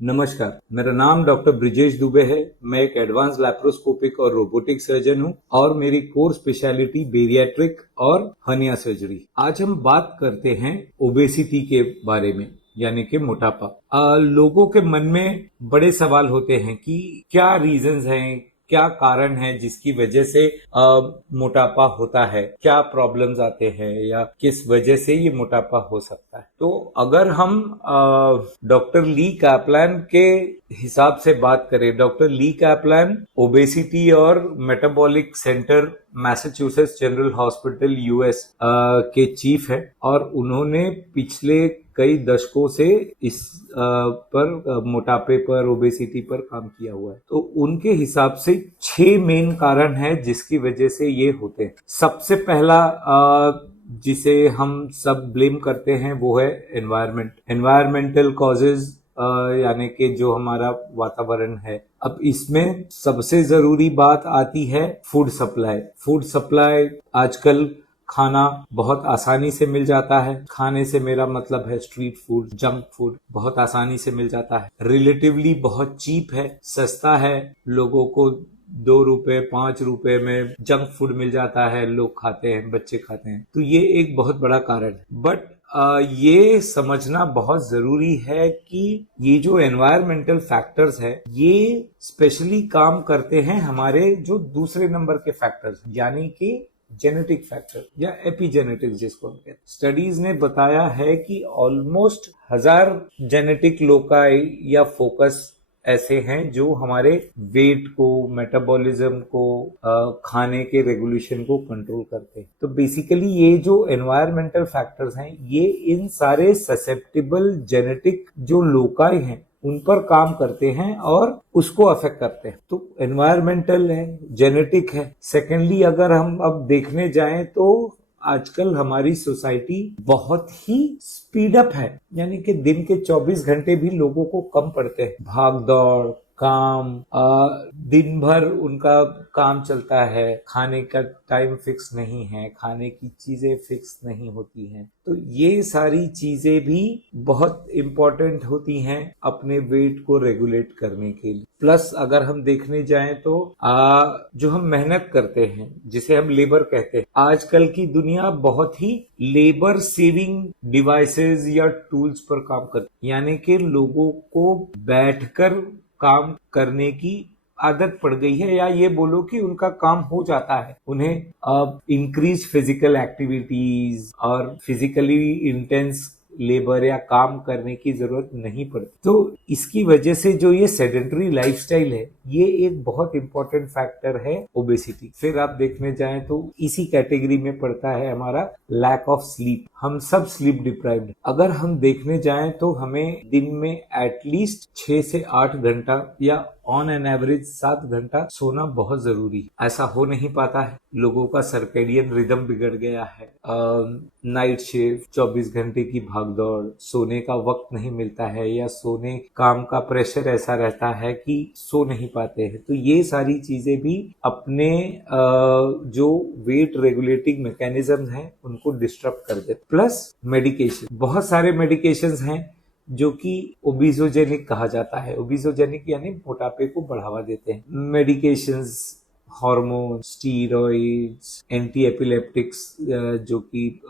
नमस्कार, मेरा नाम डॉक्टर ब्रिजेश दुबे है। मैं एक एडवांस लैप्रोस्कोपिक और रोबोटिक सर्जन हूं और मेरी कोर स्पेशलिटी बेरियाट्रिक और हर्निया सर्जरी। आज हम बात करते हैं ओबेसिटी के बारे में, यानी कि मोटापा। लोगों के मन में बड़े सवाल होते हैं कि क्या रीजंस हैं, क्या कारण है जिसकी वजह से मोटापा होता है, क्या प्रॉब्लम्स आते हैं या किस वजह से ये मोटापा हो सकता है। तो अगर हम डॉक्टर ली कैपलान के हिसाब से बात करें, डॉक्टर ली कैपलान ओबेसिटी और metabolic centre Massachusetts general hospital US के चीफ है और उन्होंने पिछले कई दशकों से इस पर मोटापे पर, ओबेसिटी पर काम किया हुआ है। तो उनके हिसाब से 6 मेन कारण है जिसकी वजह से ये होते हैं। सबसे पहला जिसे हम सब ब्लेम करते हैं वो है एनवायरमेंटल कॉजेज, यानी कि जो हमारा वातावरण है। अब इसमें सबसे जरूरी बात आती है फूड सप्लाई। आजकल खाना बहुत आसानी से मिल जाता है। खाने से मेरा मतलब है स्ट्रीट फूड, जंक फूड बहुत आसानी से मिल जाता है। रिलेटिवली बहुत चीप है, सस्ता है। लोगों को 2 रुपए 5 रुपए में जंक फूड मिल जाता है, लोग खाते हैं, बच्चे खाते हैं। तो ये एक बहुत बड़ा कारण है। बट ये समझना बहुत जरूरी है कि ये जो एनवायरमेंटल फैक्टर्स है ये स्पेशली काम करते हैं हमारे जो दूसरे नंबर के फैक्टर्स, यानी कि जेनेटिक फैक्टर या एपिजेनेटिक्स जिसको हम कहते हैं। स्टडीज ने बताया है कि ऑलमोस्ट 1000 जेनेटिक लोकाई या फोकस ऐसे हैं जो हमारे वेट को, मेटाबॉलिज्म को, खाने के रेगुलेशन को कंट्रोल करते हैं। तो बेसिकली ये जो एनवायरमेंटल फैक्टर्स हैं ये इन सारे ससेप्टेबल जेनेटिक जो लोकाई हैं उन पर काम करते हैं और उसको अफेक्ट करते हैं। तो एनवायरमेंटल है, जेनेटिक है। सेकेंडली अगर हम अब देखने जाएं तो आजकल हमारी सोसाइटी बहुत ही स्पीड अप है, यानी कि दिन के 24 घंटे भी लोगों को कम पड़ते हैं। भाग दौड़, काम, दिन भर उनका काम चलता है, खाने का टाइम फिक्स नहीं है, खाने की चीजें फिक्स नहीं होती हैं। तो ये सारी चीजें भी बहुत इम्पोर्टेंट होती हैं अपने वेट को रेगुलेट करने के लिए। प्लस अगर हम देखने जाएं तो जो हम मेहनत करते हैं, जिसे हम लेबर कहते हैं, आजकल की दुनिया बहुत ही लेबर सेविंग डिवाइसेस या टूल्स पर काम करती है, यानी कि लोगों को बैठकर काम करने की आदत पड़ गई है, या ये बोलो कि उनका काम हो जाता है। उन्हें अब इंक्रीज फिजिकल एक्टिविटीज और फिजिकली इंटेंस लेबर या काम करने की जरूरत नहीं पड़ती। तो इसकी वजह से जो ये सेडेंटरी लाइफस्टाइल है ये एक बहुत इंपॉर्टेंट फैक्टर है ओबेसिटी। फिर आप देखने जाएं तो इसी कैटेगरी में पड़ता है हमारा लैक ऑफ स्लीप। हम सब स्लीप डिप्राइव्ड। अगर हम देखने जाएं तो हमें दिन में एटलीस्ट 6 से 8 घंटा या ऑन एन एवरेज 7 घंटा सोना बहुत जरूरी है। ऐसा हो नहीं पाता है, लोगों का सर्केडियन रिदम बिगड़ गया है। नाइट शिफ्ट, 24 घंटे की भागदौड़, सोने का वक्त नहीं मिलता है, या सोने काम का प्रेशर ऐसा रहता है कि सो नहीं पाते हैं। तो ये सारी चीजें भी अपने जो वेट रेगुलेटिंग मैकेनिज्म हैं उनको डिस्टर्ब कर देते। प्लस मेडिकेशन, बहुत सारे मेडिकेशंस हैं जो कि ओबिसोजेनिक कहा जाता है। ओबिसोजेनिक यानी मोटापे को बढ़ावा देते हैं। Medications, hormone, steroids, anti epileptics जो कि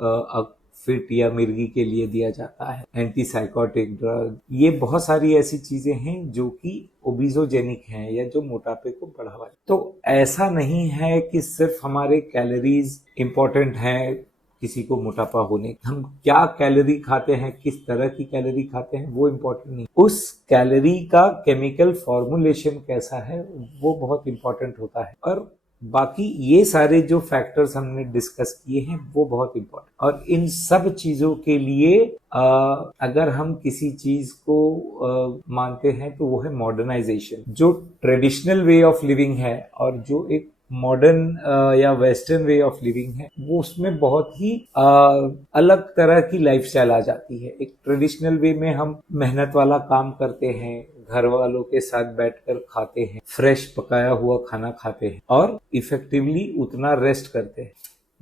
फिट या मिर्गी के लिए दिया जाता है, एंटी साइकोटिक ड्रग, ये बहुत सारी ऐसी चीजें हैं जो कि ओबिसोजेनिक हैं या जो मोटापे को बढ़ावा। तो ऐसा नहीं है कि सिर्फ हमारे कैलोरीज इंपॉर्टेंट हैं किसी को मोटापा होने। हम क्या कैलोरी खाते हैं, किस तरह की कैलोरी खाते हैं वो इम्पोर्टेंट नहीं, उस कैलोरी का केमिकल फॉर्मुलेशन कैसा है वो बहुत इम्पोर्टेंट होता है। और बाकी ये सारे जो फैक्टर्स हमने डिस्कस किए हैं वो बहुत इम्पोर्टेंट। और इन सब चीजों के लिए अगर हम किसी चीज को मानते हैं तो वो है मॉडर्नाइजेशन। जो ट्रेडिशनल वे ऑफ लिविंग है और जो एक मॉडर्न या वेस्टर्न वे ऑफ लिविंग है वो उसमें बहुत ही अलग तरह की लाइफस्टाइल आ जाती है। एक ट्रेडिशनल वे में हम मेहनत वाला काम करते हैं, घर वालों के साथ बैठकर खाते हैं, फ्रेश पकाया हुआ खाना खाते हैं और इफेक्टिवली उतना रेस्ट करते हैं।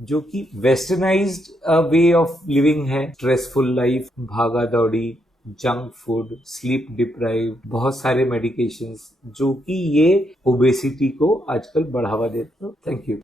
जो कि वेस्टर्नाइज्ड वे ऑफ लिविंग है, स्ट्रेसफुल लाइफ, भागा दौड़ी, जंक फूड, स्लीप डिप्राइव, बहुत सारे मेडिकेशंस जो कि ये ओबेसिटी को आजकल बढ़ावा देते हैं। Thank you.